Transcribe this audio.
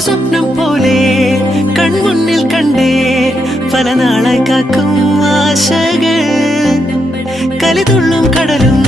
സ്വപ്നം പോലെ കൺമുന്നിൽ കണ്ടേ പല നാളായി കാക്കും ആശകൾ കലിതുള്ളും കടലും